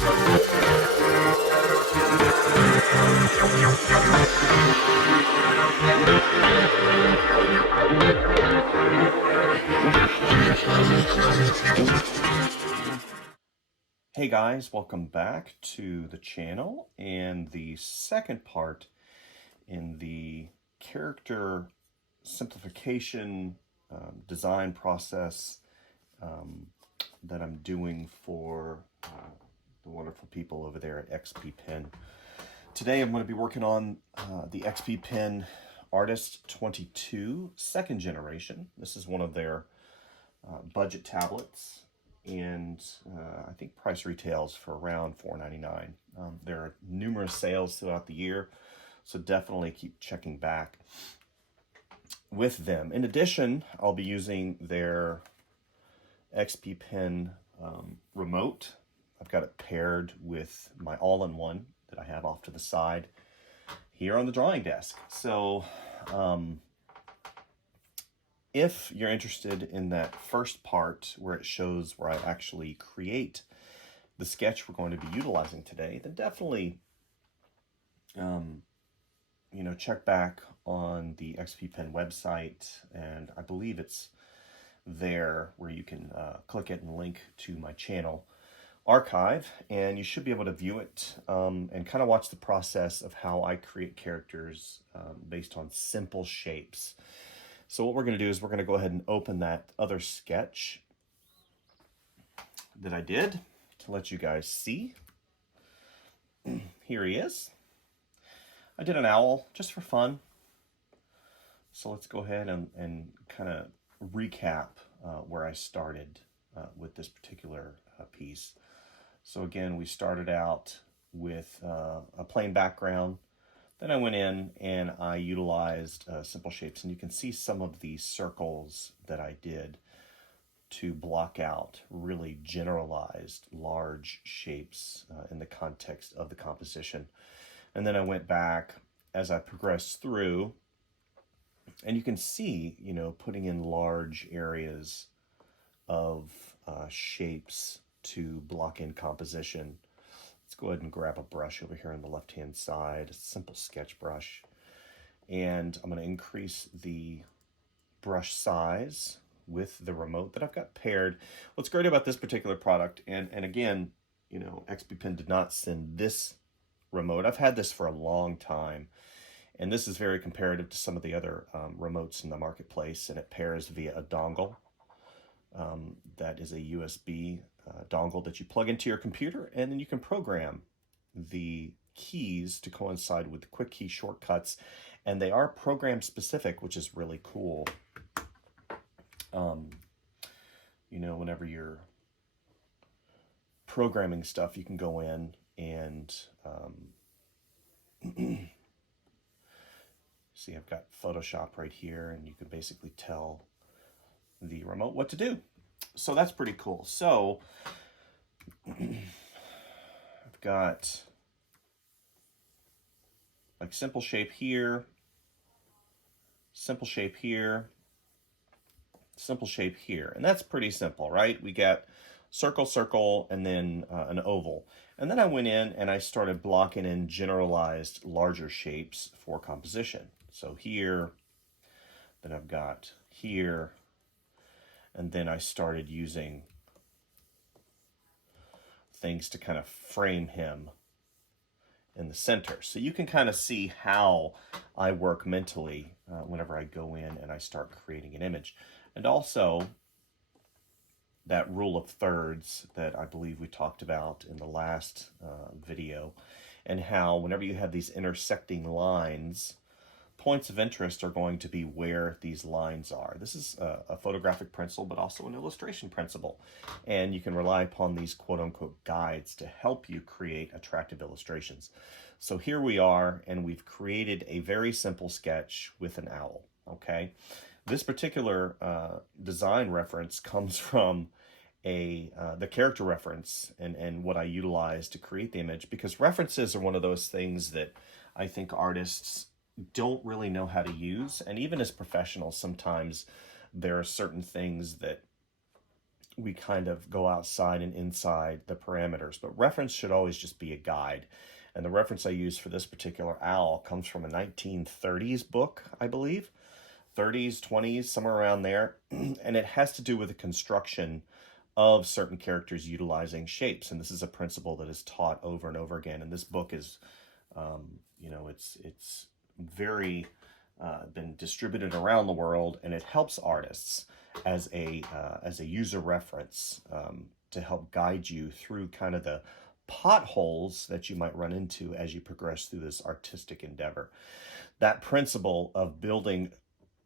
Hey guys, welcome back to the channel and the second part in the character simplification design process that I'm doing for the wonderful people over there at XPPen. Today I'm going to be working on the XPPen Artist 22 second generation. This is one of their budget tablets, and I think price retails for around $4.99. There are numerous sales throughout the year, so definitely keep checking back with them. In addition, I'll be using their XPPen remote. I've got it paired with my all-in-one that I have off to the side here on the drawing desk. So if you're interested in that first part where it shows where I actually create the sketch we're going to be utilizing today, then definitely check back on the XPPen website, and I believe it's there where you can click it and link to my channel archive, and you should be able to view it and kind of watch the process of how I create characters based on simple shapes. So what we're going to do is we're going to go ahead and open that other sketch that I did to let you guys see. Here he is. I did an owl just for fun. So let's go ahead and kind of recap where I started with this particular piece. So again, we started out with a plain background. Then I went in and I utilized simple shapes, and you can see some of the circles that I did to block out really generalized large shapes in the context of the composition. And then I went back as I progressed through, and you can see, putting in large areas of shapes to block in composition. Let's go ahead and grab a brush over here on the left-hand side, a simple sketch brush. And I'm going to increase the brush size with the remote that I've got paired. What's great about this particular product, and again, XPPen did not send this remote. I've had this for a long time, and this is very comparative to some of the other remotes in the marketplace, and it pairs via a dongle. That is a USB dongle that you plug into your computer, and then you can program the keys to coincide with the quick key shortcuts, and they are program specific, which is really cool. Whenever you're programming stuff, you can go in and see, I've got Photoshop right here, and you can basically tell the remote what to do. So that's pretty cool. So I've got like simple shape here, simple shape here, simple shape here. And that's pretty simple, right? We got circle, circle, and then an oval. And then I went in and I started blocking in generalized larger shapes for composition. So here, then I've got here, and then I started using things to kind of frame him in the center. So you can kind of see how I work mentally whenever I go in and I start creating an image. And also that rule of thirds that I believe we talked about in the last video, and how whenever you have these intersecting lines, points of interest are going to be where these lines are. This is a photographic principle, but also an illustration principle. And you can rely upon these quote-unquote guides to help you create attractive illustrations. So here we are, and we've created a very simple sketch with an owl, okay? This particular design reference comes from the character reference and what I utilize to create the image, because references are one of those things that I think artists don't really know how to use. And even as professionals, sometimes there are certain things that we kind of go outside and inside the parameters. But reference should always just be a guide. And the reference I use for this particular owl comes from a 1930s book, I believe. 30s, 20s, somewhere around there. And it has to do with the construction of certain characters utilizing shapes. And this is a principle that is taught over and over again. And this book is, it's very been distributed around the world, and it helps artists as a user reference to help guide you through kind of the potholes that you might run into as you progress through this artistic endeavor. That principle of building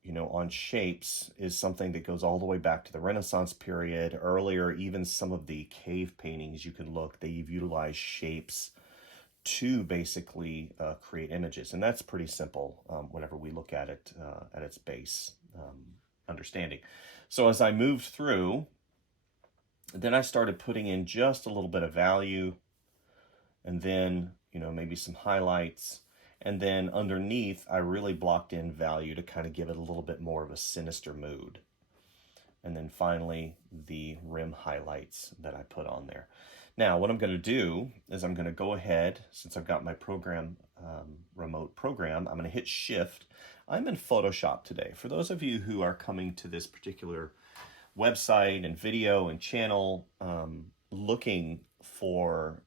on shapes is something that goes all the way back to the Renaissance period. Earlier, even some of the cave paintings you can look, they've utilized shapes to basically create images. And that's pretty simple whenever we look at it at its base understanding. So as I moved through, then I started putting in just a little bit of value, and then, maybe some highlights. And then underneath, I really blocked in value to kind of give it a little bit more of a sinister mood. And then finally, the rim highlights that I put on there. Now, what I'm going to do is I'm going to go ahead, since I've got my program, remote program, I'm going to hit Shift. I'm in Photoshop today. For those of you who are coming to this particular website and video and channel looking for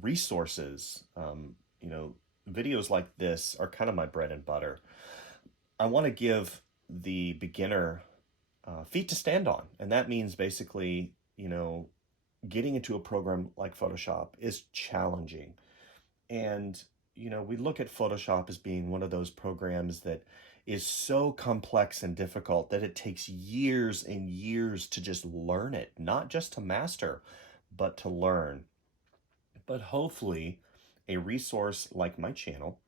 resources, videos like this are kind of my bread and butter. I want to give the beginner feet to stand on. And that means basically, getting into a program like Photoshop is challenging. And, we look at Photoshop as being one of those programs that is so complex and difficult that it takes years and years to just learn it, not just to master, but to learn. But hopefully a resource like my channel,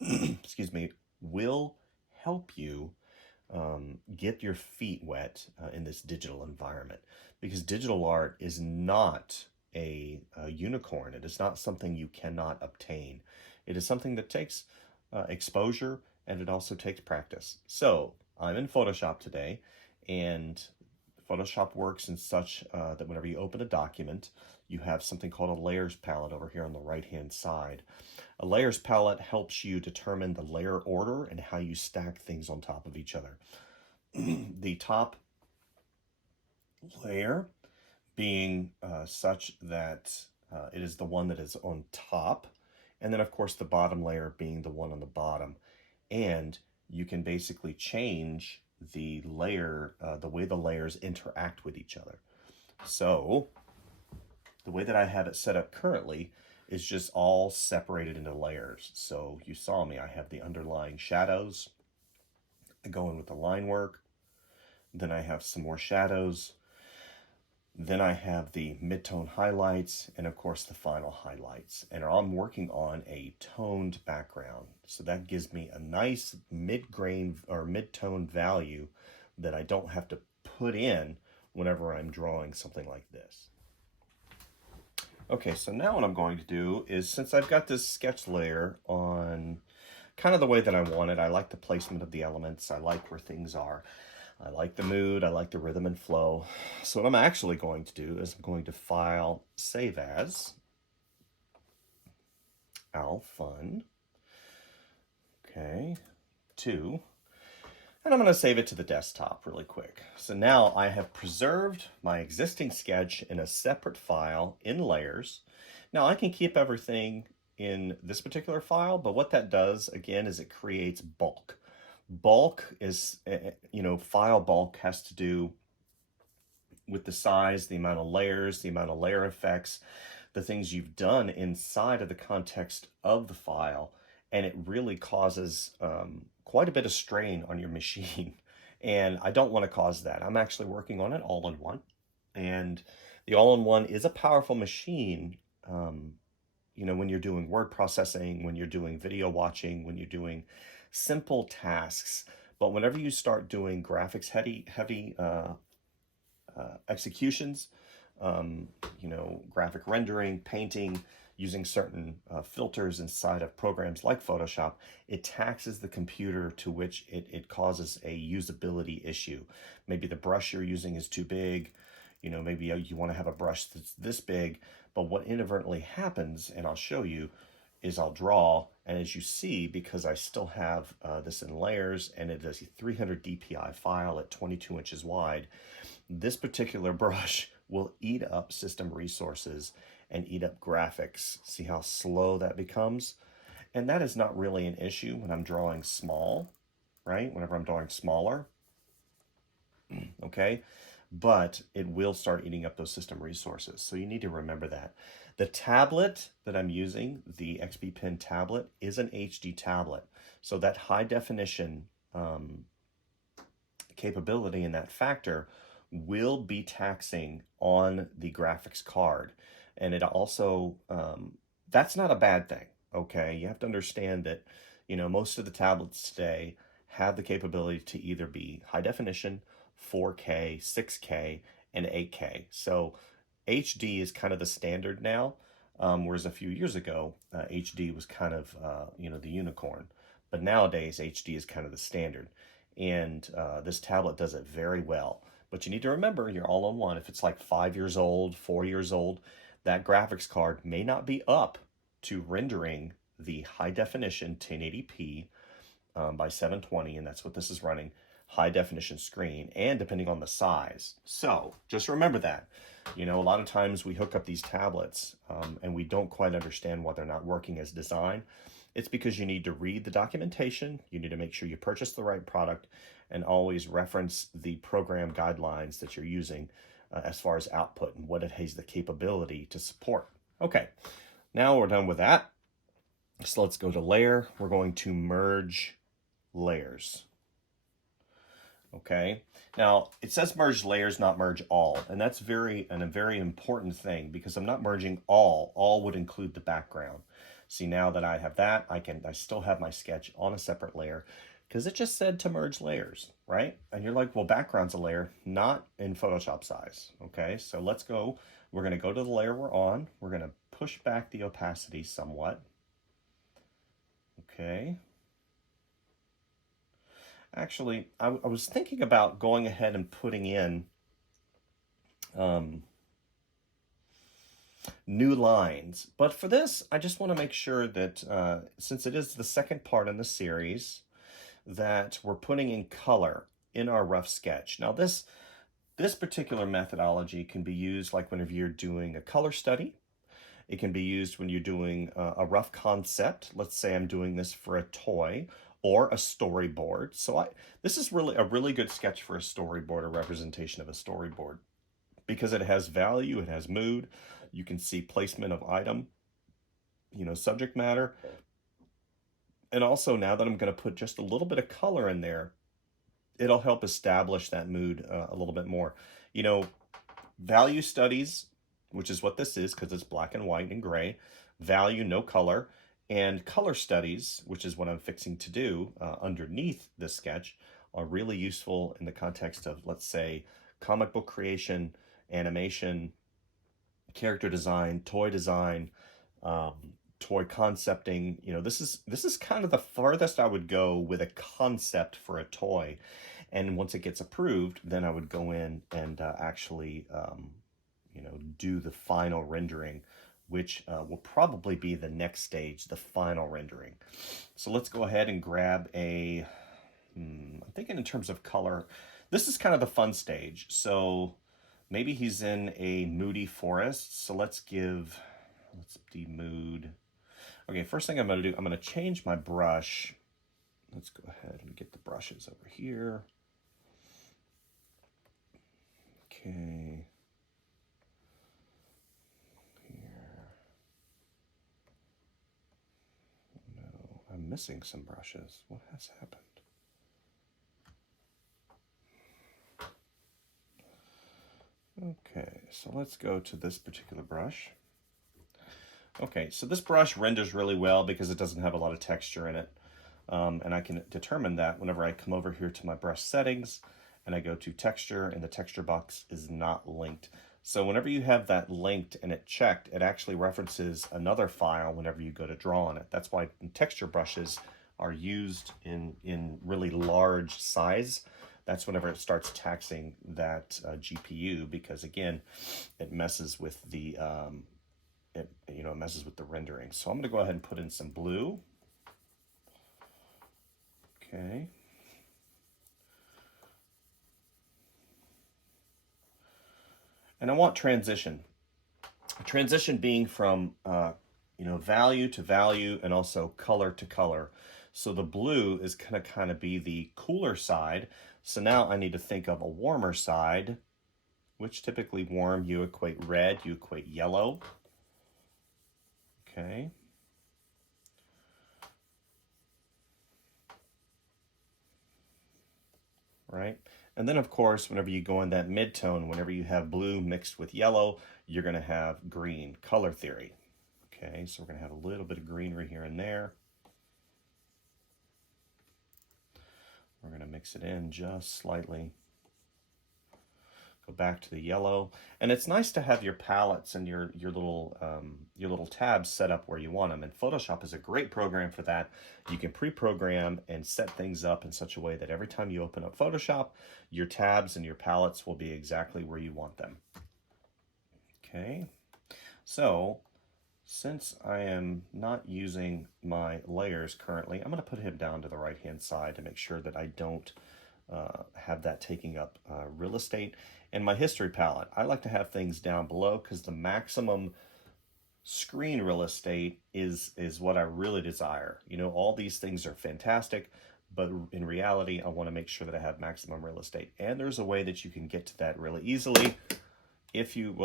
excuse me, will help you get your feet wet in this digital environment, because digital art is not a unicorn. It is not something you cannot obtain. It is something that takes exposure, and it also takes practice. So I'm in Photoshop today, and Photoshop works in such that whenever you open a document, you have something called a layers palette over here on the right-hand side. A layers palette helps you determine the layer order and how you stack things on top of each other. The top layer being such that it is the one that is on top, and then of course the bottom layer being the one on the bottom. And you can basically change the layer, the way the layers interact with each other. So the way that I have it set up currently is just all separated into layers. So you saw me, I have the underlying shadows. I go in with the line work. Then I have some more shadows. Then I have the mid-tone highlights, and of course the final highlights. And I'm working on a toned background. So that gives me a nice mid-grain or mid-tone value that I don't have to put in whenever I'm drawing something like this. Okay, so now what I'm going to do is, since I've got this sketch layer on kind of the way that I want it, I like the placement of the elements, I like where things are, I like the mood, I like the rhythm and flow. So what I'm actually going to do is I'm going to file, save as, Fun, okay, 2, and I'm going to save it to the desktop really quick. So now I have preserved my existing sketch in a separate file in layers. Now I can keep everything in this particular file, but what that does again is it creates bulk. Bulk is, file bulk has to do with the size, the amount of layers, the amount of layer effects, the things you've done inside of the context of the file, and it really causes quite a bit of strain on your machine. And I don't want to cause that. I'm actually working on an all-in-one, and the all-in-one is a powerful machine. When you're doing word processing, when you're doing video watching, when you're doing simple tasks. But whenever you start doing graphics heavy executions, graphic rendering, painting, using certain filters inside of programs like Photoshop, it taxes the computer, to which it causes a usability issue. Maybe the brush you're using is too big, You know, maybe you want to have a brush that's this big, but what inadvertently happens, and I'll show you, is I'll draw, and as you see, because I still have this in layers, and it is a 300 dpi file at 22 inches wide, this particular brush will eat up system resources and eat up graphics. See how slow that becomes? And that is not really an issue when I'm drawing small, right? Whenever I'm drawing smaller, okay? But it will start eating up those system resources. So you need to remember that. The tablet that I'm using, the XPPen tablet, is an HD tablet. So that high definition capability and that factor will be taxing on the graphics card. And it also, that's not a bad thing, okay? You have to understand that, you know, most of the tablets today have the capability to either be high definition, 4K, 6K, and 8K. So HD is kind of the standard now, whereas a few years ago, HD was kind of, you know, the unicorn. But nowadays, HD is kind of the standard. And this tablet does it very well. But you need to remember, you're all on one. If it's like 5 years old, 4 years old, that graphics card may not be up to rendering the high definition 1080p by 720, and that's what this is running, high definition screen, and depending on the size. So just remember that. You know, a lot of times we hook up these tablets and we don't quite understand why they're not working as designed. It's because you need to read the documentation, you need to make sure you purchase the right product, and always reference the program guidelines that you're using as far as output and what it has the capability to support. Okay, now we're done with that. So let's go to layer. We're going to merge layers. Okay, now it says merge layers, not merge all, and that's a very important thing, because I'm not merging all. All would include the background. See, now that I have that, I still have my sketch on a separate layer, because it just said to merge layers, right? And you're like, well, background's a layer, not in Photoshop size. Okay, so let's go. We're going to go to the layer we're on. We're going to push back the opacity somewhat. Okay. Actually, I was thinking about going ahead and putting in new lines. But for this, I just want to make sure that since it is the second part in the series, that we're putting in color in our rough sketch. Now this particular methodology can be used like whenever you're doing a color study. It can be used when you're doing a rough concept. Let's say I'm doing this for a toy or a storyboard. So this is really a really good sketch for a storyboard, a representation of a storyboard, because it has value, it has mood. You can see placement of item, you know, subject matter. And also, now that I'm going to put just a little bit of color in there, it'll help establish that mood a little bit more. You know, value studies, which is what this is because it's black and white and gray, value, no color, and color studies, which is what I'm fixing to do underneath this sketch, are really useful in the context of, let's say, comic book creation, animation, character design, toy concepting. You know, this is kind of the farthest I would go with a concept for a toy. And once it gets approved, then I would go in and actually, you know, do the final rendering, which will probably be the next stage, the final rendering. So let's go ahead and grab a, I'm thinking in terms of color. This is kind of the fun stage. So maybe he's in a moody forest. So let's demood. Okay, first thing I'm going to do, I'm going to change my brush. Let's go ahead and get the brushes over here. Okay. I'm missing some brushes. What has happened? Okay, so let's go to this particular brush. Okay, so this brush renders really well because it doesn't have a lot of texture in it. And I can determine that whenever I come over here to my brush settings and I go to texture, and the texture box is not linked. So whenever you have that linked and it checked, it actually references another file whenever you go to draw on it. That's why texture brushes are used in really large size. that's whenever it starts taxing that GPU, because again, it messes with the it messes with the rendering. So I'm going to go ahead and put in some blue. Okay. And I want transition. Transition being from value to value and also color to color. So the blue is going to kind of be the cooler side. So now I need to think of a warmer side, which typically warm, you equate red, you equate yellow. Okay. Right. And then of course, whenever you go in that mid-tone, whenever you have blue mixed with yellow, you're going to have green, color theory. Okay, so we're going to have a little bit of greenery here and there. We're going to mix it in just slightly. Go back to the yellow. And it's nice to have your palettes and your little tabs set up where you want them. And Photoshop is a great program for that. You can pre-program and set things up in such a way that every time you open up Photoshop, your tabs and your palettes will be exactly where you want them. Okay, so since I am not using my layers currently, I'm going to put him down to the right-hand side to make sure that I don't have that taking up real estate. And my history palette, I like to have things down below because the maximum screen real estate is what I really desire. You know, all these things are fantastic, but in reality, I want to make sure that I have maximum real estate. And there's a way that you can get to that really easily. If you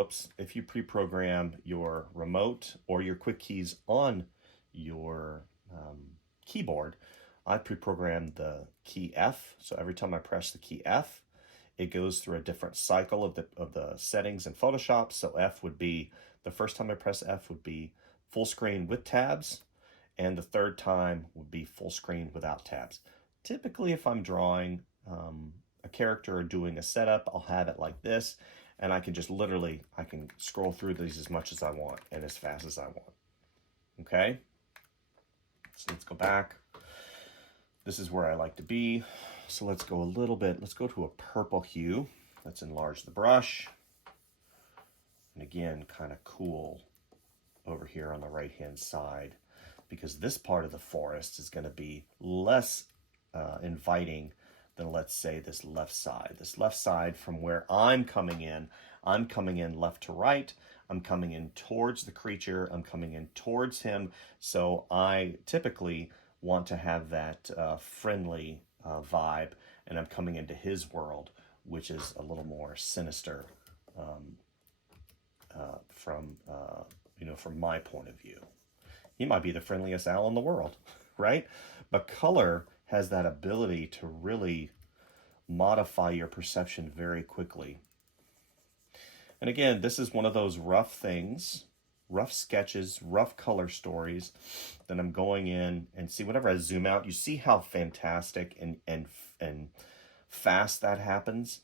pre-program your remote or your quick keys on your keyboard, I pre-programmed the key F. So every time I press the key F, it goes through a different cycle of the settings in Photoshop. So F would be, the first time I press F would be full screen with tabs, and the third time would be full screen without tabs. Typically, if I'm drawing a character or doing a setup, I'll have it like this. And I can just literally, I can scroll through these as much as I want and as fast as I want. Okay? So let's go back. This is where I like to be. So let's go a little bit, let's go to a purple hue. Let's enlarge the brush. And again, kind of cool over here on the right-hand side, because this part of the forest is going to be less inviting than, let's say, this left side. This left side, from where I'm coming in left to right. I'm coming in towards the creature. I'm coming in towards him. So I typically want to have that friendly vibe, and I'm coming into his world, which is a little more sinister from my point of view. He might be the friendliest owl in the world, right? But color has that ability to really modify your perception very quickly. And again, this is one of those rough things, rough sketches, rough color stories that I'm going in and see. Whenever I zoom out, you see how fantastic and fast that happens.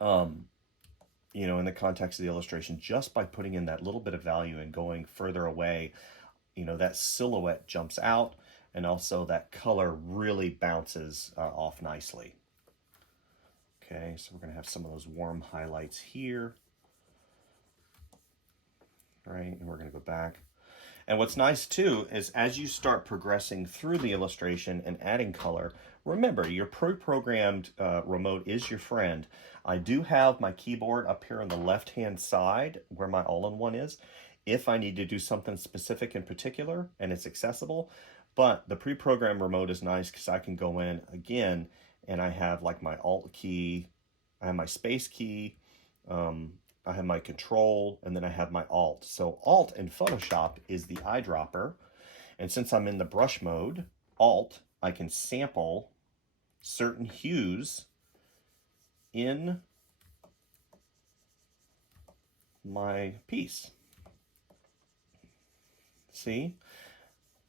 In the context of the illustration, just by putting in that little bit of value and going further away, that silhouette jumps out, and also that color really bounces off nicely. Okay, so we're going to have some of those warm highlights here. Right, and we're going to go back. And what's nice too is as you start progressing through the illustration and adding color, remember your pre-programmed remote is your friend. I do have my keyboard up here on the left-hand side where my all-in-one is, if I need to do something specific in particular and it's accessible. But the pre-programmed remote is nice because I can go in again and I have like my Alt key, I have my space key, I have my Control, and then I have my Alt. So Alt in Photoshop is the eyedropper. And since I'm in the brush mode, Alt, I can sample certain hues in my piece. See?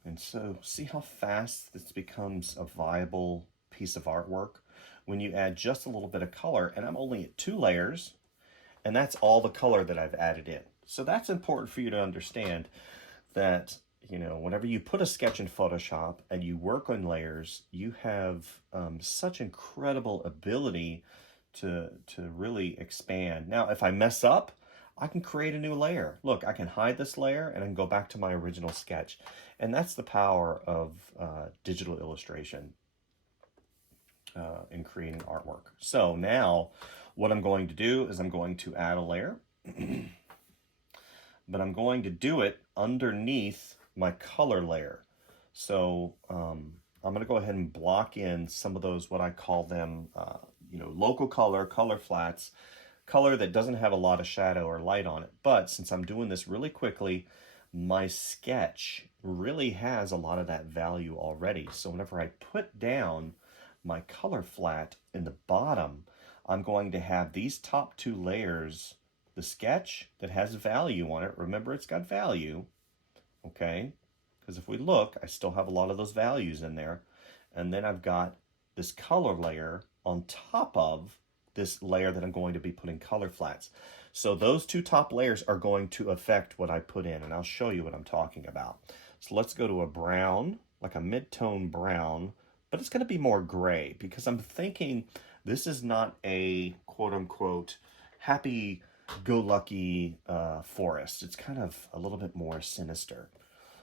And so see how fast this becomes a viable piece of artwork when you add just a little bit of color. And I'm only at 2 layers, and that's all the color that I've added in. So that's important for you to understand, that you know, whenever you put a sketch in Photoshop and you work on layers, you have such incredible ability to really expand. Now, if I mess up, I can create a new layer. Look, I can hide this layer and I can go back to my original sketch. And that's the power of digital illustration in creating artwork. So now what I'm going to do is I'm going to add a layer, but I'm going to do it underneath my color layer. So I'm going to go ahead and block in some of those, what I call them, you know, local color, color flats, color that doesn't have a lot of shadow or light on it. But since I'm doing this really quickly, my sketch really has a lot of that value already. So whenever I put down my color flat in the bottom, I'm going to have these top two layers, the sketch that has value on it. Remember, it's got value, okay? Because if we look, I still have a lot of those values in there. And then I've got this color layer on top of this layer that I'm going to be putting color flats. So those two top layers are going to affect what I put in, and I'll show you what I'm talking about. So let's go to a brown, like a mid-tone brown, but it's going to be more gray because I'm thinking this is not a quote-unquote happy-go-lucky forest. It's kind of a little bit more sinister.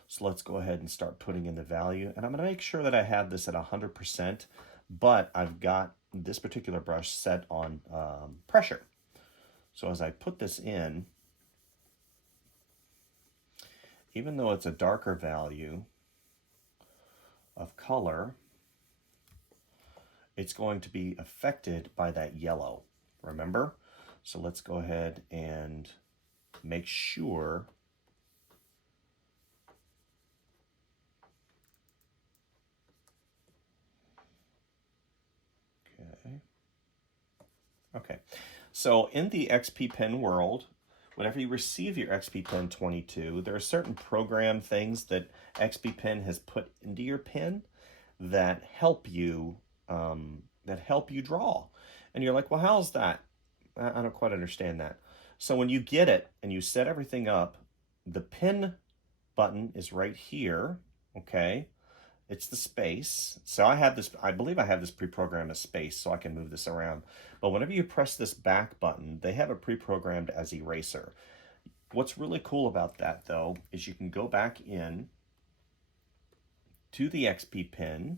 So let's go ahead and start putting in the value, and I'm going to make sure that I have this at 100%, but I've got this particular brush set on pressure. So as I put this in, even though it's a darker value of color, it's going to be affected by that yellow, remember? So let's go ahead and make sure Okay, so in the XPPen world, whenever you receive your XPPen 22, there are certain program things that XPPen has put into your pen that help you draw. And you're like, well, how's that? I don't quite understand that. So when you get it and you set everything up, the pen button is right here, okay? It's the space. So I have this, I believe I have this pre-programmed as space so I can move this around. But whenever you press this back button, they have it pre-programmed as eraser. What's really cool about that though, is you can go back in to the XPPen.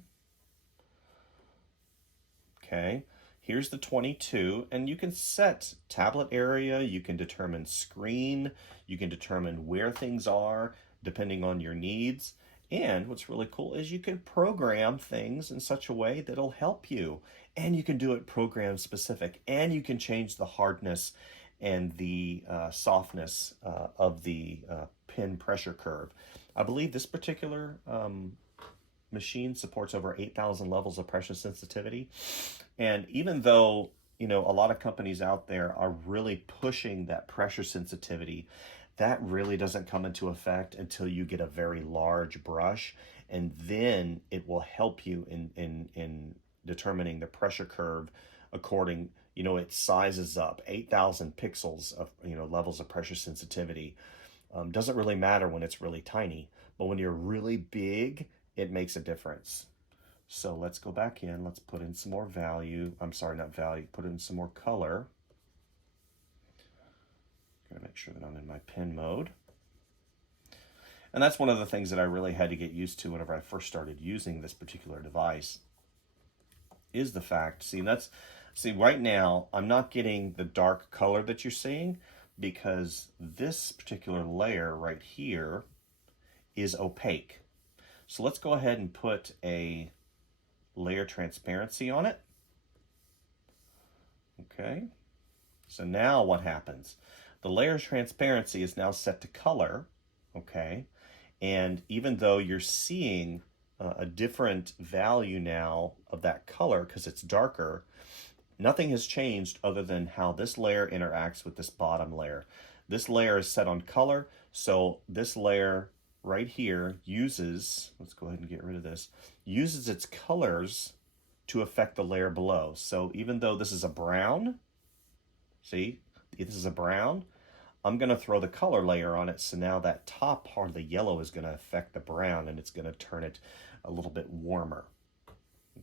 Okay, here's the 22, and you can set tablet area, you can determine screen, you can determine where things are depending on your needs. And what's really cool is you can program things in such a way that'll help you. And you can do it program specific. And you can change the hardness and the softness of the pen pressure curve. I believe this particular machine supports over 8,000 levels of pressure sensitivity. And even though, you know, a lot of companies out there are really pushing that pressure sensitivity, that really doesn't come into effect until you get a very large brush, and then it will help you in determining the pressure curve according, you know, it sizes up 8,000 pixels of, you know, levels of pressure sensitivity. Doesn't really matter when it's really tiny, but when you're really big, it makes a difference. So let's go back in, let's put in some more value. I'm sorry, not value, put in some more color. Gotta make sure that I'm in my pen mode. And that's one of the things that I really had to get used to whenever I first started using this particular device, is the fact, see right now, I'm not getting the dark color that you're seeing because this particular layer right here is opaque. So let's go ahead and put a layer transparency on it. Okay, so now what happens? The layer transparency is now set to color, okay? And even though you're seeing a different value now of that color because it's darker, nothing has changed other than how this layer interacts with this bottom layer. This layer is set on color, so this layer right here uses, let's go ahead and get rid of this, uses its colors to affect the layer below. So even though this is a brown, see, this is a brown, I'm going to throw the color layer on it. So now that top part of the yellow is going to affect the brown, and it's going to turn it a little bit warmer.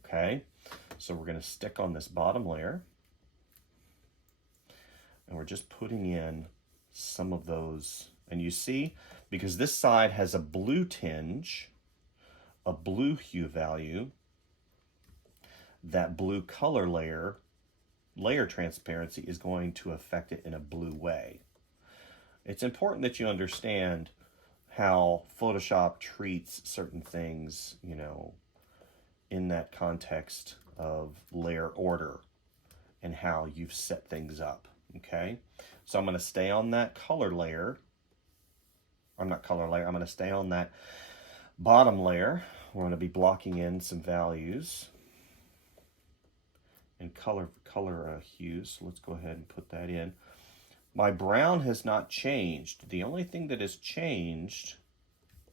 Okay, so we're going to stick on this bottom layer, and we're just putting in some of those. And you see, because this side has a blue tinge, a blue hue value, that blue color layer transparency is going to affect it in a blue way. It's important that you understand how Photoshop treats certain things, you know, in that context of layer order and how you've set things up, okay? So I'm going to stay on that color layer. I'm not color layer, I'm going to stay on that bottom layer. We're going to be blocking in some values and color hues. So let's go ahead and put that in. My brown has not changed. The only thing that has changed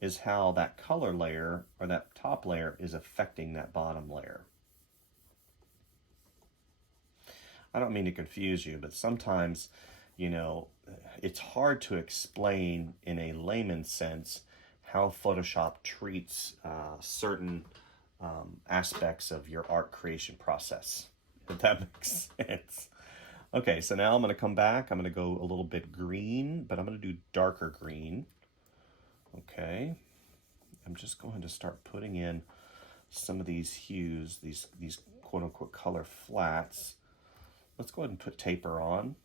is how that color layer, or that top layer, is affecting that bottom layer. I don't mean to confuse you, but sometimes, you know, it's hard to explain in a layman's sense how Photoshop treats certain aspects of your art creation process, if that makes sense. Okay, so now I'm going to come back. I'm going to go a little bit green, but I'm going to do darker green. Okay, I'm just going to start putting in some of these hues, these quote-unquote color flats. Let's go ahead and put taper on.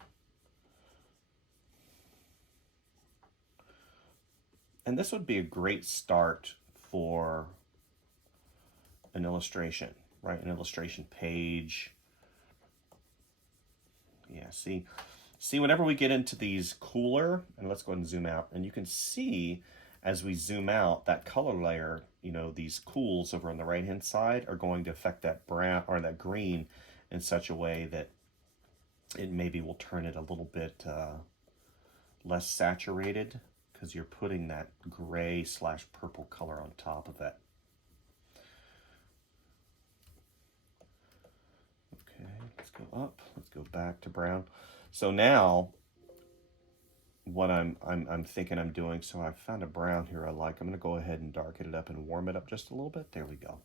And this would be a great start for an illustration, right? An illustration page. Yeah, see whenever we get into these cooler, and let's go ahead and zoom out, and you can see as we zoom out, that color layer, you know, these cools over on the right-hand side are going to affect that brown or that green in such a way that it maybe will turn it a little bit less saturated, because you're putting that gray / purple color on top of it. Okay, let's go up. Let's go back to brown. So now, what I'm thinking I'm doing, so I found a brown here I like. I'm going to go ahead and darken it up and warm it up just a little bit. There we go.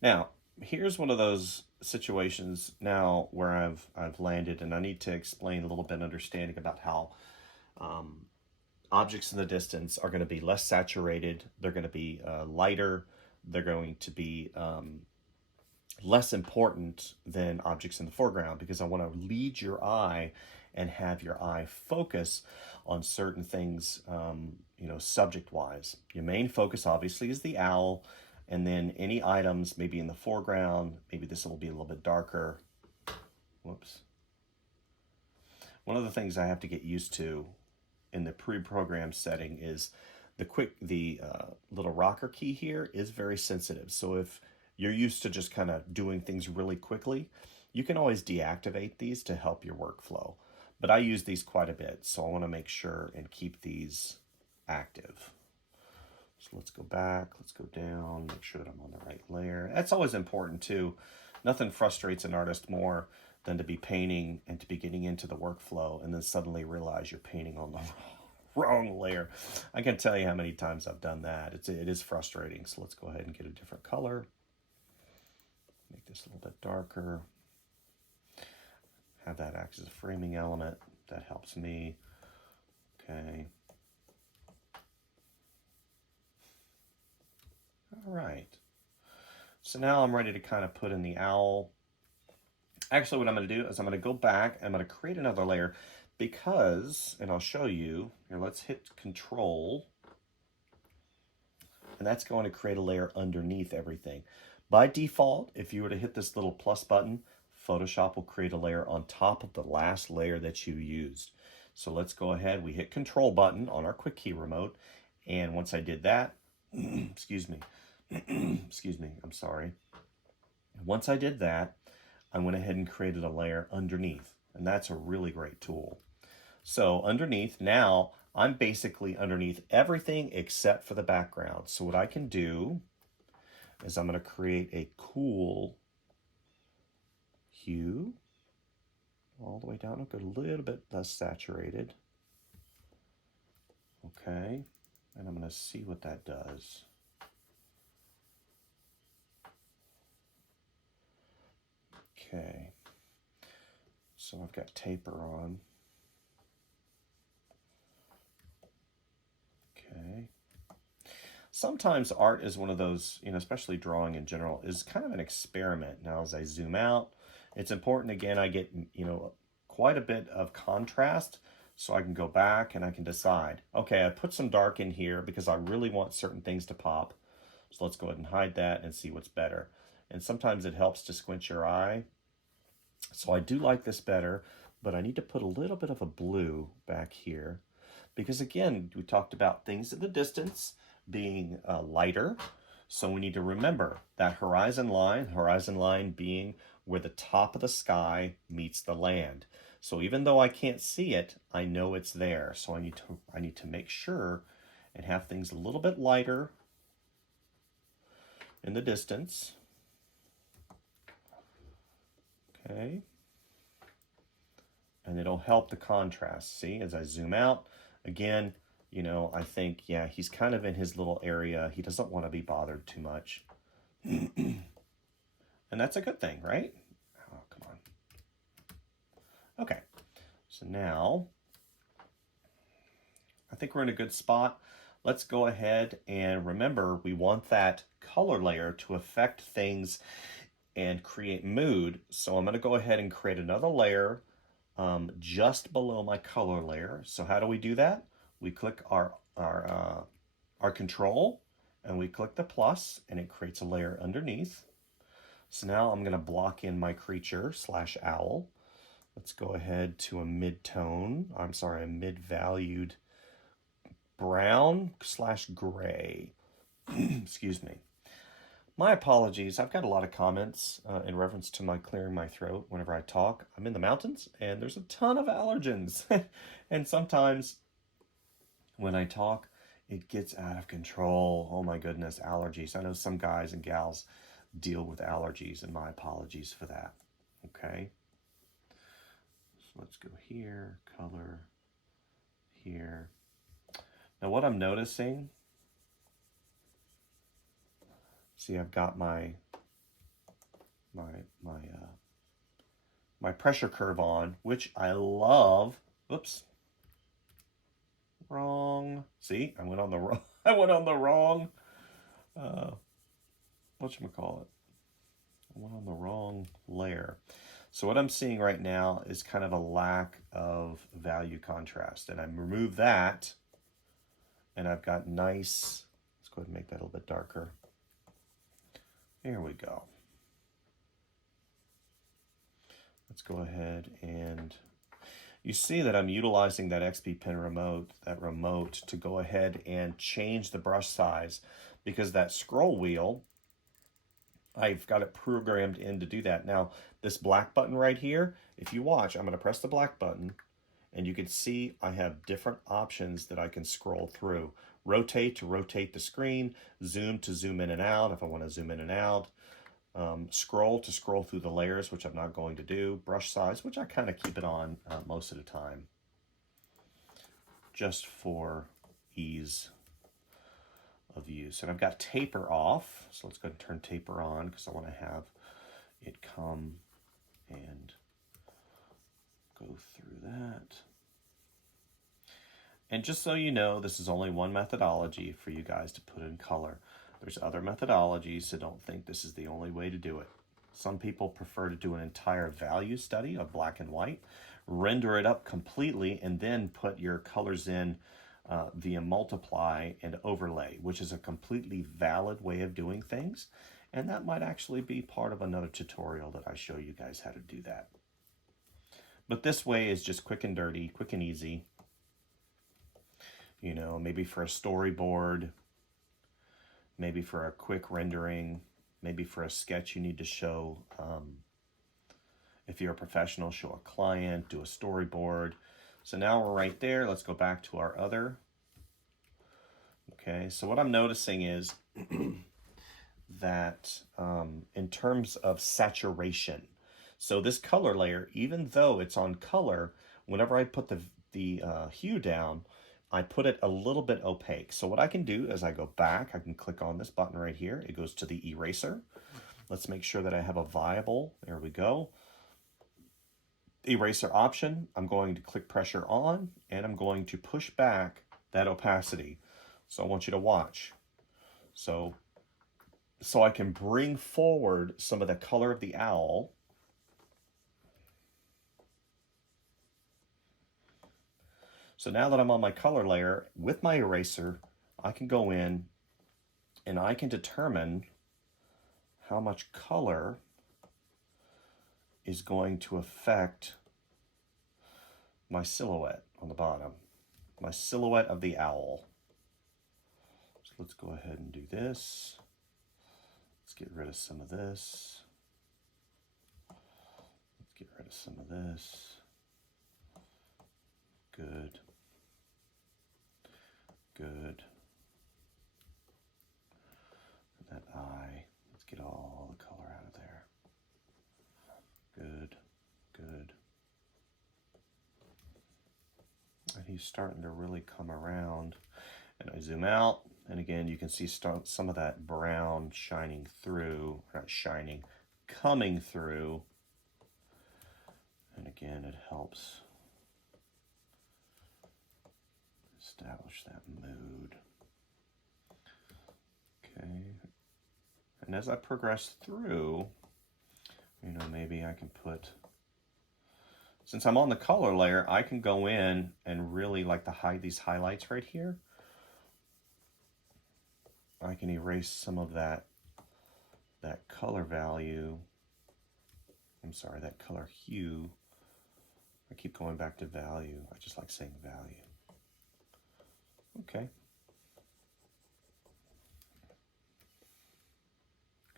Now, here's one of those situations now where I've landed, and I need to explain a little bit understanding about how objects in the distance are going to be less saturated. They're going to be lighter. They're going to be less important than objects in the foreground, because I want to lead your eye and have your eye focus on certain things, you know, subject-wise. Your main focus, obviously, is the owl, and then any items maybe in the foreground. Maybe this will be a little bit darker. Whoops. One of the things I have to get used to in the pre-programmed setting is the little rocker key here is very sensitive. So if you're used to just kind of doing things really quickly, you can always deactivate these to help your workflow. But I use these quite a bit, so I want to make sure and keep these active. So let's go back, let's go down, make sure that I'm on the right layer. That's always important too. Nothing frustrates an artist more than to be painting and to be getting into the workflow and then suddenly realize you're painting on the wrong layer. I can tell you how many times I've done that. It is frustrating. So let's go ahead and get a different color. Make this a little bit darker. Have that act as a framing element. That helps me. Okay. All right. So now I'm ready to kind of put in the owl. Actually, what I'm going to do is I'm going to go back and I'm going to create another layer because, and I'll show you, here, let's hit Control. And that's going to create a layer underneath everything. By default, if you were to hit this little plus button, Photoshop will create a layer on top of the last layer that you used. So let's go ahead, we hit Control button on our quick key remote. And once I did that, excuse me, I'm sorry. Once I did that, I went ahead and created a layer underneath, and that's a really great tool. So underneath, now I'm basically underneath everything except for the background. So what I can do is I'm going to create a cool hue all the way down. I'll go a little bit less saturated. Okay, and I'm going to see what that does. Okay, so I've got taper on. Okay. Sometimes art is one of those, you know, especially drawing in general, is kind of an experiment. Now, as I zoom out, it's important, again, I get, you know, quite a bit of contrast, so I can go back and I can decide, okay, I put some dark in here because I really want certain things to pop. So let's go ahead and hide that and see what's better. And sometimes it helps to squint your eye. So I do like this better, but I need to put a little bit of a blue back here because, again, we talked about things in the distance being lighter. So we need to remember that horizon line being where the top of the sky meets the land. So even though I can't see it, I know it's there. So I need to make sure and have things a little bit lighter in the distance. Okay. And it'll help the contrast. See, as I zoom out, again, you know, I think, yeah, he's kind of in his little area. He doesn't want to be bothered too much. And that's a good thing, right? Oh, come on. Okay, so now I think we're in a good spot. Let's go ahead and remember, we want that color layer to affect things and create mood. So I'm going to go ahead and create another layer just below my color layer. So how do we do that? We click our control and we click the plus and it creates a layer underneath. So now I'm going to block in my creature / owl. Let's go ahead to a mid-tone, I'm sorry, a mid-valued brown / gray. Excuse me. My apologies. I've got a lot of comments in reference to my clearing my throat whenever I talk. I'm in the mountains and there's a ton of allergens. And sometimes when I talk, it gets out of control. Oh my goodness, allergies. I know some guys and gals deal with allergies, and my apologies for that. Okay. So let's go here, color, here. Now what I'm noticing, see, I've got my pressure curve on, which I love. Oops. Wrong. See, I went on the wrong. I went on the wrong. Whatchamacallit? I went on the wrong layer. So what I'm seeing right now is kind of a lack of value contrast, and I remove that, and I've got nice. Let's go ahead and make that a little bit darker. There we go. Let's go ahead and you see that I'm utilizing that XPPen remote, to go ahead and change the brush size, because that scroll wheel, I've got it programmed in to do that. Now, this black button right here, if you watch, I'm going to press the black button, and you can see I have different options that I can scroll through. Rotate to rotate the screen, zoom to zoom in and out if I want to zoom in and out, scroll to scroll through the layers, which I'm not going to do, brush size, which I kind of keep it on most of the time, just for ease of use. And I've got taper off, so let's go ahead and turn taper on because I want to have it come and go through that. And just so you know, this is only one methodology for you guys to put in color. There's other methodologies, so don't think this is the only way to do it. Some people prefer to do an entire value study of black and white, render it up completely, and then put your colors in via multiply and overlay, which is a completely valid way of doing things. And that might actually be part of another tutorial that I show you guys how to do that. But this way is just quick and dirty, quick and easy. You know, maybe for a storyboard, maybe for a quick rendering, maybe for a sketch you need to show. If you're a professional, show a client, do a storyboard. So now we're right there. Let's go back to our other. Okay, so what I'm noticing is that in terms of saturation, So this color layer, even though it's on color, whenever I put the hue down, I put it a little bit opaque. So what I can do is I go back, I can click on this button right here. It goes to the eraser. Let's make sure that I have a viable, there we go. Eraser option, I'm going to click pressure on, and I'm going to push back that opacity. So I want you to watch. So I can bring forward some of the color of the owl. So now that I'm on my color layer, with my eraser, I can go in and I can determine how much color is going to affect my silhouette on the bottom, my silhouette of the owl. So let's go ahead and do this. Let's get rid of some of this. Let's get rid of some of this. Good. Good. And that eye, let's get all the color out of there. Good. Good. And he's starting to really come around. And I zoom out, and again, you can see some of that brown shining through, not shining, coming through. And again, it helps establish that mood. Okay. And as I progress through, you know, maybe I can put, since I'm on the color layer, I can go in and really like to hide these highlights right here. I can erase some of that color value. I'm sorry, that color hue. I keep going back to value. I just like saying value. Okay.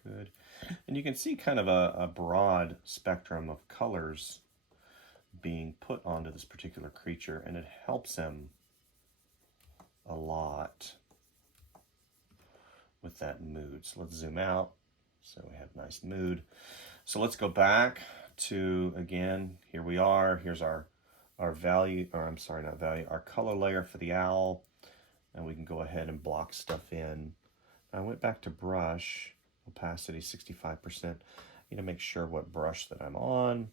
Good. And you can see kind of a broad spectrum of colors being put onto this particular creature, and it helps him a lot with that mood. So let's zoom out. So we have nice mood. So let's go back to, again, here we are. Here's our value, or I'm sorry, not value, our color layer for the owl. And we can go ahead and block stuff in. I went back to brush, opacity 65%. I need to make sure what brush that I'm on.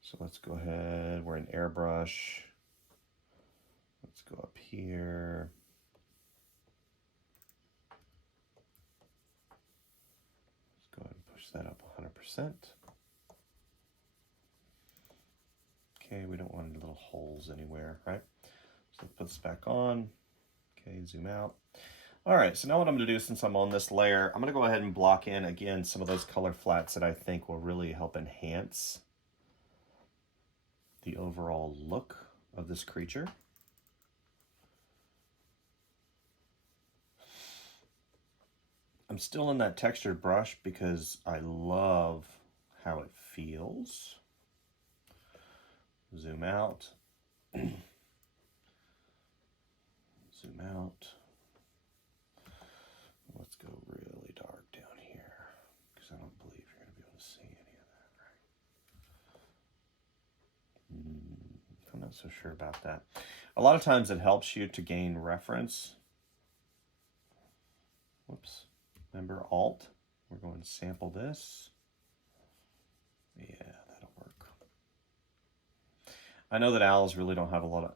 So let's go ahead, we're in airbrush. Let's go up here. Let's go ahead and push that up 100%. Okay, we don't want any little holes anywhere, right? So let's put this back on. Okay, zoom out. All right, so now what I'm gonna do, since I'm on this layer, I'm gonna go ahead and block in, again, some of those color flats that I think will really help enhance the overall look of this creature. I'm still in that textured brush because I love how it feels. Zoom out. Zoom out. Let's go really dark down here because I don't believe you're going to be able to see any of that, right? I'm not so sure about that. A lot of times it helps you to gain reference. Whoops. Remember Alt? We're going to sample this. Yeah, that'll work. I know that owls really don't have a lot of,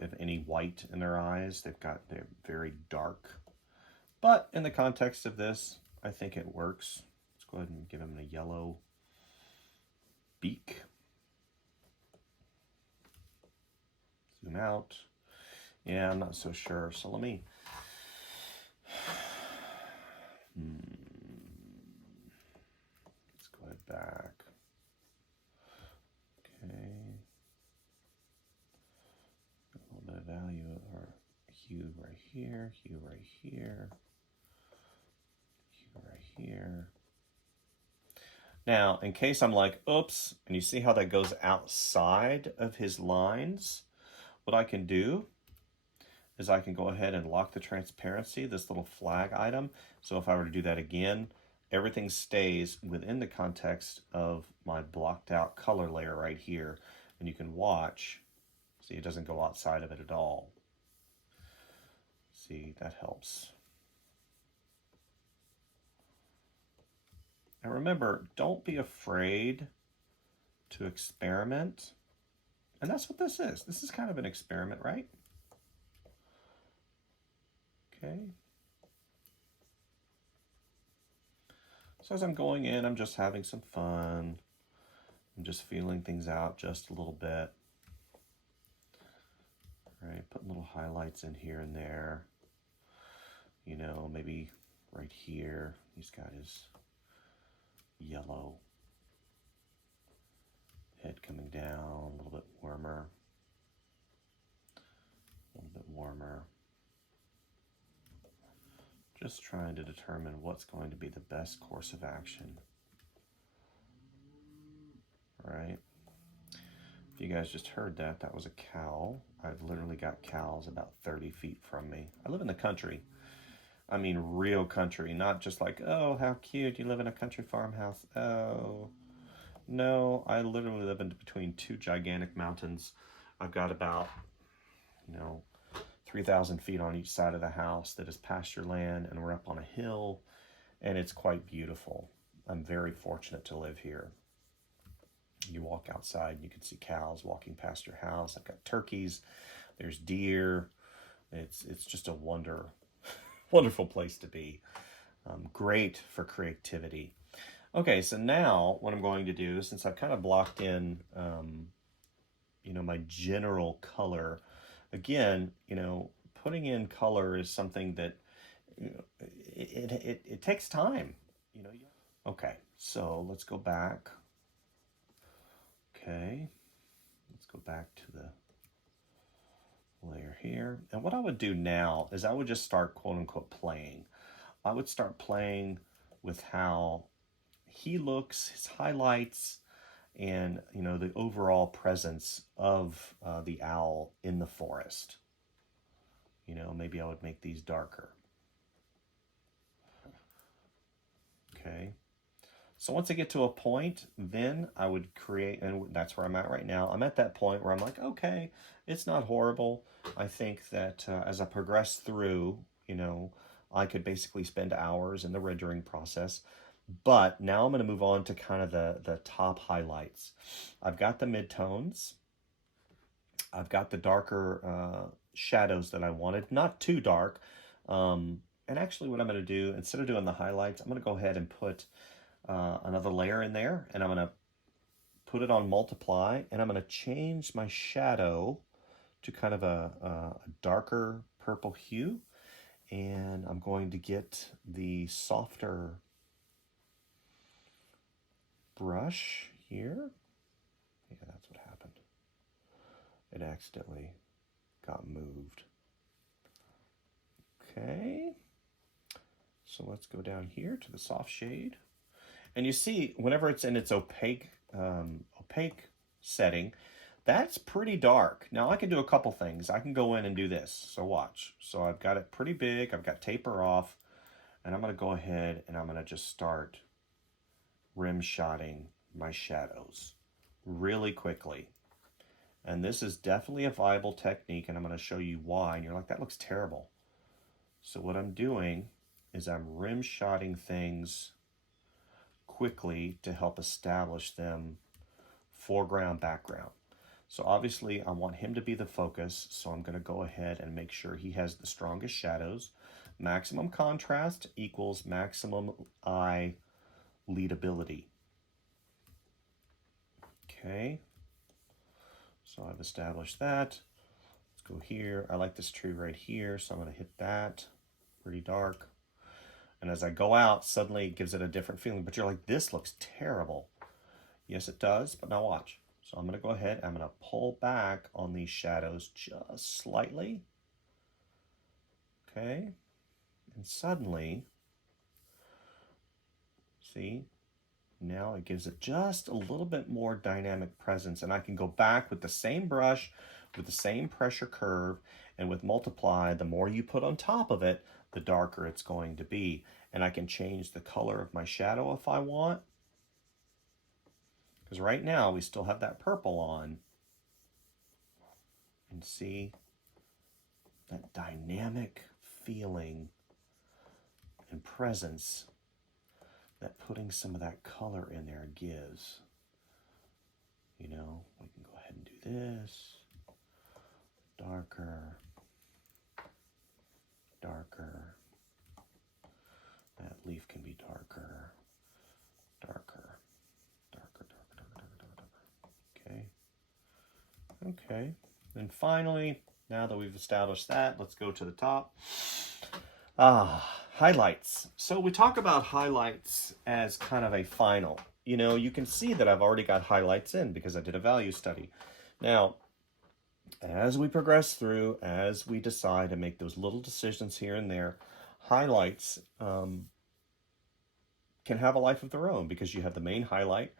if any white in their eyes. They're very dark. But in the context of this, I think it works. Let's go ahead and give him a yellow beak. Zoom out. Yeah, I'm not so sure. So let me... Let's go ahead back. Okay. A little bit of value or hue right here, hue right here, hue right here. Now, in case I'm like, oops, and you see how that goes outside of his lines, what I can do is I can go ahead and lock the transparency, this little flag item. So if I were to do that again, everything stays within the context of my blocked out color layer right here. And you can watch, see, it doesn't go outside of it at all. See, that helps. And remember, don't be afraid to experiment. And that's what this is. This is kind of an experiment, right? Okay. So as I'm going in, I'm just having some fun. I'm just feeling things out just a little bit. Right, putting little highlights in here and there. You know, maybe right here, he's got his yellow head coming down, a little bit warmer. A little bit warmer. Just trying to determine what's going to be the best course of action. Right? If you guys just heard that, that was a cow. I've literally got cows about 30 feet from me. I live in the country. I mean real country, not just like, oh, how cute, you live in a country farmhouse. Oh, no, I literally live in between two gigantic mountains. I've got about, 3,000 feet on each side of the house that is pasture land, and we're up on a hill, and it's quite beautiful. I'm very fortunate to live here. You walk outside, and you can see cows walking past your house. I've got turkeys, there's deer. It's just a wonderful place to be. Great for creativity. Okay, so now what I'm going to do, since I've kind of blocked in, my general color, again, putting in color is something that it takes time. Okay, so let's go back. Okay, let's go back to the layer here. And what I would do now is I would just start quote unquote playing. I would start playing with how he looks, his highlights, and the overall presence of the owl in the forest. Maybe I would make these darker. Okay. So once I get to a point, then I would create, and that's where I'm at right now. I'm at that point where I'm like, okay, it's not horrible. I think that as I progress through, I could basically spend hours in the rendering process. But now I'm going to move on to kind of the top highlights. I've got the midtones. I've got the darker shadows that I wanted, not too dark. And actually what I'm going to do, instead of doing the highlights, I'm going to go ahead and put another layer in there, and I'm going to put it on multiply, and I'm going to change my shadow to kind of a darker purple hue, and I'm going to get the softer brush here. Yeah, that's what happened. It accidentally got moved. Okay, so let's go down here to the soft shade. And you see, whenever it's in its opaque setting, that's pretty dark. Now I can do a couple things. I can go in and do this. So watch. So I've got it pretty big. I've got taper off. And I'm going to go ahead and I'm going to just start rim shotting my shadows really quickly. And this is definitely a viable technique, and I'm going to show you why. And you're like, that looks terrible. So what I'm doing is I'm rim shotting things quickly to help establish them foreground, background. So obviously I want him to be the focus, so I'm going to go ahead and make sure he has the strongest shadows. Maximum contrast equals maximum eye leadability. Okay, so I've established that. Let's go here. I like this tree right here, so I'm going to hit that. Pretty dark. And as I go out, suddenly it gives it a different feeling. But you're like, this looks terrible. Yes, it does, but now watch. So I'm going to go ahead, I'm going to pull back on these shadows just slightly. Okay. And suddenly, see, now it gives it just a little bit more dynamic presence. And I can go back with the same brush, with the same pressure curve, and with multiply, the more you put on top of it, the darker it's going to be. And I can change the color of my shadow if I want. Because right now we still have that purple on. And see that dynamic feeling and presence that putting some of that color in there gives. You know, we can go ahead and do this. Darker. Darker. That leaf can be darker. Darker. Darker, darker, darker, darker, darker. Okay. Okay. And finally, now that we've established that, let's go to the top. Highlights. So we talk about highlights as kind of a final. You know, you can see that I've already got highlights in because I did a value study. Now, as we progress through, as we decide to make those little decisions here and there, highlights can have a life of their own because you have the main highlight,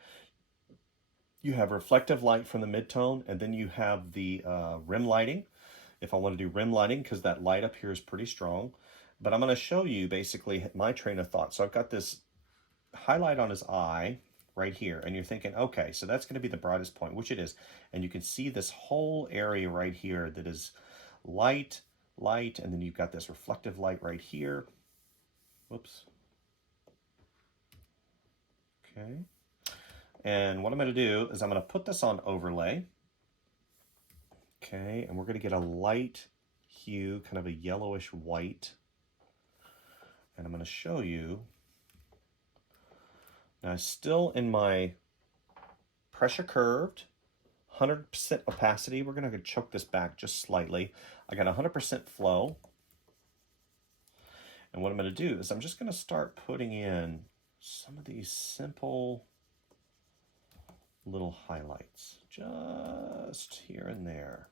you have reflective light from the midtone, and then you have the rim lighting. If I want to do rim lighting, because that light up here is pretty strong. But I'm going to show you basically my train of thought. So I've got this highlight on his eye right here, and you're thinking, okay, so that's going to be the brightest point, which it is. And you can see this whole area right here that is light, light, and then you've got this reflective light right here. Whoops. Okay. And what I'm going to do is I'm going to put this on overlay. Okay, and we're going to get a light hue, kind of a yellowish white. And I'm going to show you. Now, still in my pressure curved, 100% opacity. We're going to choke this back just slightly. I got 100% flow. And what I'm going to do is I'm just going to start putting in some of these simple little highlights, just here and there.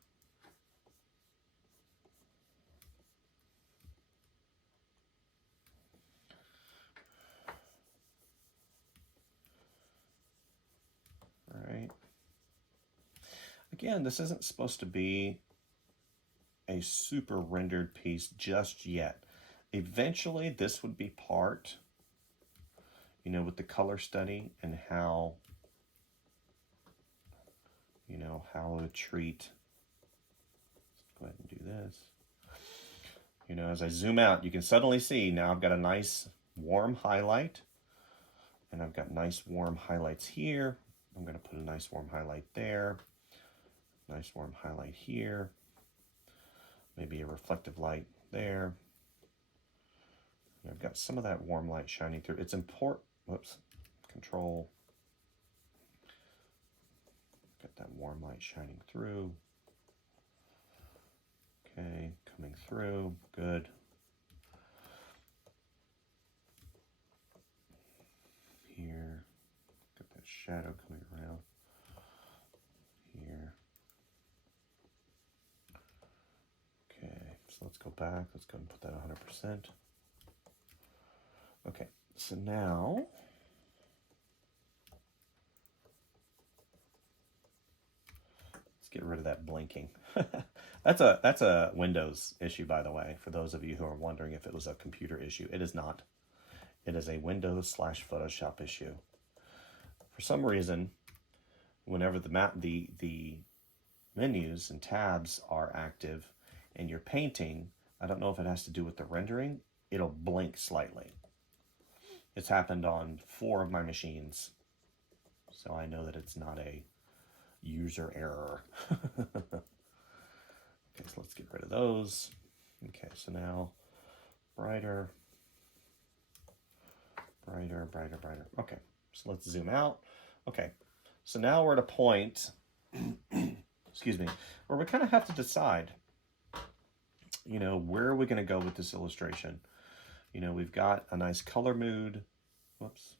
All right. Again, this isn't supposed to be a super rendered piece just yet. Eventually, this would be part, you know, with the color study and how, you know, how I would treat. Let's go ahead and do this. You know, as I zoom out, you can suddenly see now I've got a nice warm highlight, and I've got nice warm highlights here. I'm going to put a nice warm highlight there, nice warm highlight here, maybe a reflective light there. And I've got some of that warm light shining through. It's important. Whoops, control. Got that warm light shining through. Okay, coming through, good. Here, got that shadow coming around. Here. Okay, so let's go back. Let's go and put that 100%. Okay, so now let's get rid of that blinking. That's a Windows issue, by the way, for those of you who are wondering if it was a computer issue. It is not. It is a Windows/Photoshop issue. For some reason, whenever the menus and tabs are active and you're painting, I don't know if it has to do with the rendering, it'll blink slightly. It's happened on 4 of my machines, so I know that it's not a user error. Okay, so let's get rid of those. Okay, so now brighter, brighter, brighter, brighter. Okay, so let's zoom out. Okay, so now we're at a point, excuse me, where we kind of have to decide, you know, where are we going to go with this illustration? You know, we've got a nice color mood. Whoops,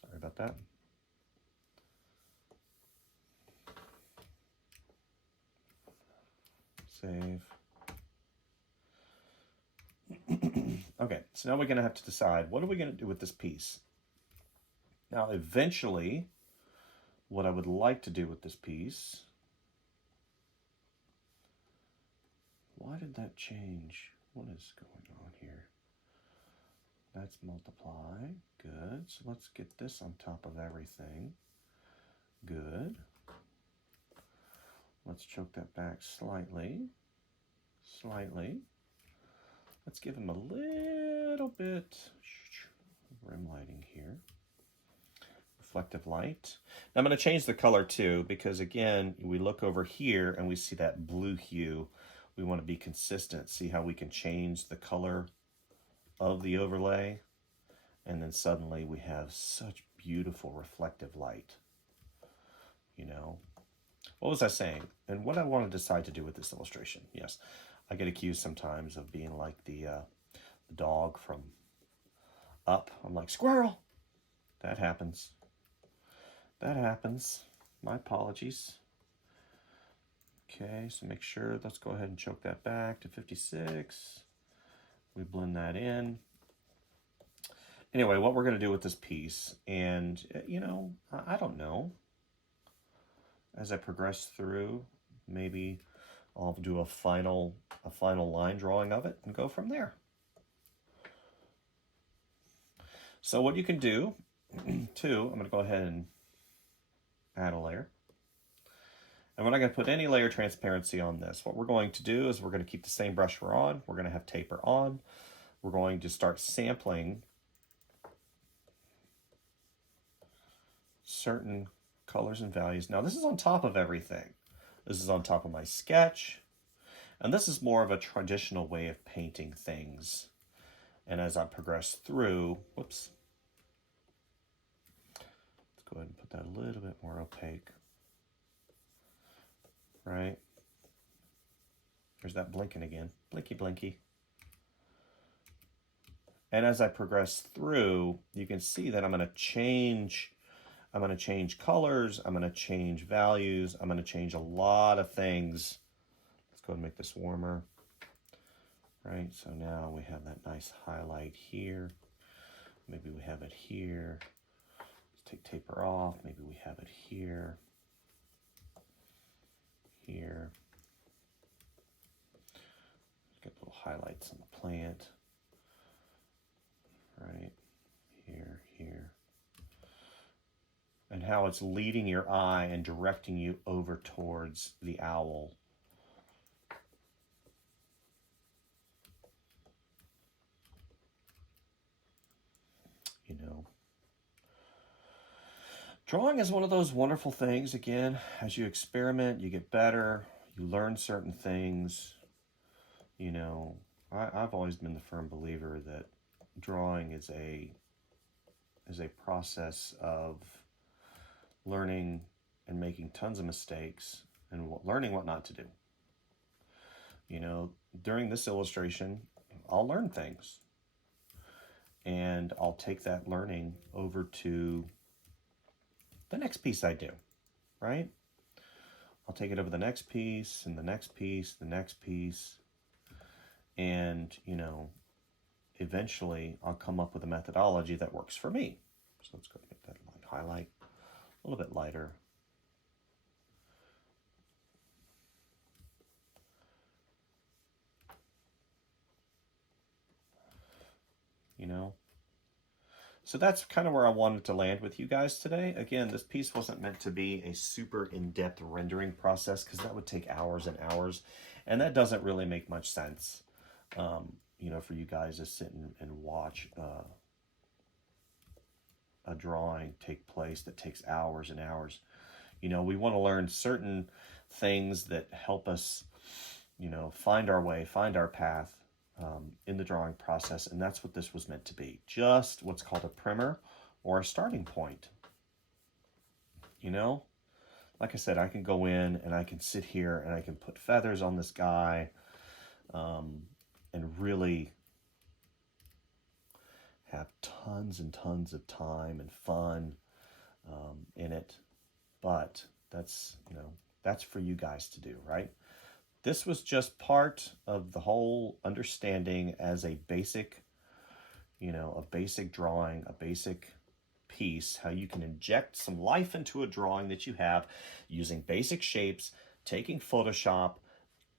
sorry about that. Save. Okay, so now we're going to have to decide, what are we going to do with this piece? Now, eventually, what I would like to do with this piece, why did that change? What is going on here? Let's multiply. Good. So let's get this on top of everything. Good. Let's choke that back slightly. Slightly. Let's give him a little bit rim lighting here. Reflective light. Now I'm going to change the color too, because again, we look over here and we see that blue hue. We want to be consistent. See how we can change the color of the overlay, and then suddenly we have such beautiful reflective light. You know, what was I saying? And what I want to decide to do with this illustration. Yes, I get accused sometimes of being like the dog from Up. I'm like, squirrel. That happens. That happens. My apologies. Okay, so make sure, let's go ahead and choke that back to 56. We blend that in. Anyway, what we're going to do with this piece, and you know, I don't know. As I progress through, maybe I'll do a final line drawing of it and go from there. So what you can do, too, I'm going to go ahead and add a layer. And we're not going to put any layer transparency on this. What we're going to do is we're going to keep the same brush we're on. We're going to have taper on. We're going to start sampling certain colors and values. Now this is on top of everything. This is on top of my sketch. And this is more of a traditional way of painting things. And as I progress through, whoops. Let's go ahead and put that a little bit more opaque. Right? There's that blinking again. Blinky, blinky. And as I progress through, you can see that I'm going to change colors. I'm going to change values. I'm going to change a lot of things. Let's go ahead and make this warmer. Right, so now we have that nice highlight here. Maybe we have it here. Let's take taper off. Maybe we have it here. Here. Get little highlights on the plant. Right, here, here. And how it's leading your eye and directing you over towards the owl. You know, drawing is one of those wonderful things. Again, as you experiment, you get better, you learn certain things. You know, I've always been the firm believer that drawing is a process of learning and making tons of mistakes and learning what not to do. You know, during this illustration, I'll learn things. And I'll take that learning over to the next piece I do, right? I'll take it over the next piece and the next piece, the next piece. And, you know, eventually I'll come up with a methodology that works for me. So let's go make that highlight a little bit lighter. You know, so that's kind of where I wanted to land with you guys today. Again, this piece wasn't meant to be a super in-depth rendering process because that would take hours and hours, and that doesn't really make much sense. You know, for you guys to sit and watch a drawing take place that takes hours and hours. You know, we want to learn certain things that help us, you know, find our way, find our path in the drawing process, and that's what this was meant to be. Just what's called a primer or a starting point. You know, like I said, I can go in and I can sit here and I can put feathers on this guy and really have tons and tons of time and fun in it. But that's, you know, that's for you guys to do, right? This was just part of the whole understanding as a basic, you know, a basic drawing, a basic piece, how you can inject some life into a drawing that you have using basic shapes, taking Photoshop,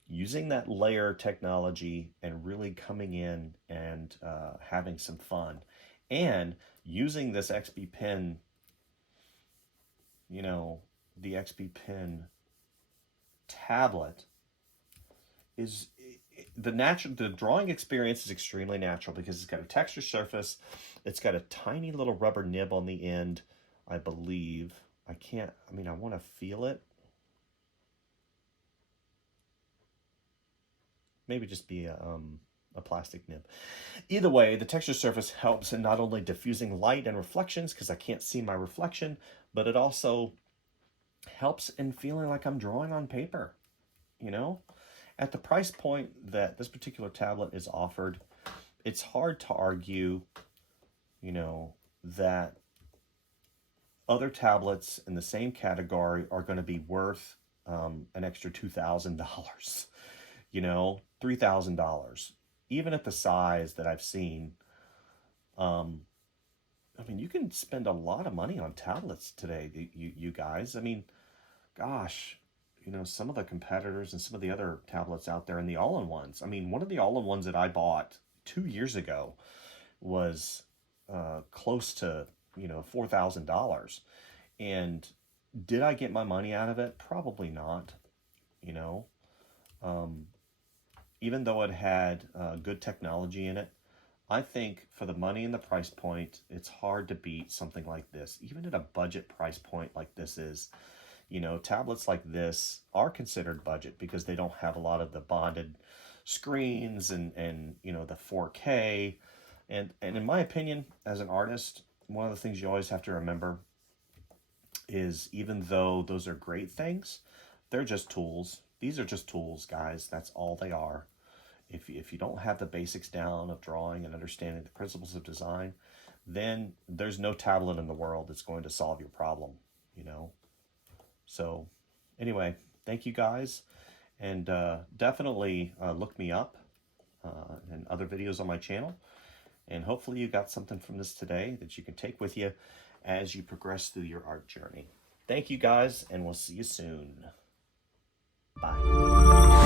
using that layer technology and really coming in and having some fun, and using this XPPen, you know, the XPPen tablet is the drawing experience is extremely natural because it's got a texture surface. It's got a tiny little rubber nib on the end, I believe. I want to feel it. Maybe just be a plastic nib. Either way, the texture surface helps in not only diffusing light and reflections, because I can't see my reflection, but it also helps in feeling like I'm drawing on paper, you know? At the price point that this particular tablet is offered, it's hard to argue, you know, that other tablets in the same category are going to be worth an extra $2,000, you know, $3,000. Even at the size that I've seen, I mean, you can spend a lot of money on tablets today, you guys. I mean, gosh, you know, some of the competitors and some of the other tablets out there and the all-in-ones. I mean, one of the all-in-ones that I bought 2 years ago was close to, you know, $4,000. And did I get my money out of it? Probably not, you know. Even though it had good technology in it, I think for the money and the price point, it's hard to beat something like this. Even at a budget price point like this is, you know, tablets like this are considered budget because they don't have a lot of the bonded screens and you know, the 4K. And in my opinion, as an artist, one of the things you always have to remember is even though those are great things, they're just tools. These are just tools, guys. That's all they are. If you don't have the basics down of drawing and understanding the principles of design, then there's no tablet in the world that's going to solve your problem, you know? So anyway, thank you guys. And definitely look me up and other videos on my channel. And hopefully you got something from this today that you can take with you as you progress through your art journey. Thank you guys, and we'll see you soon. Bye.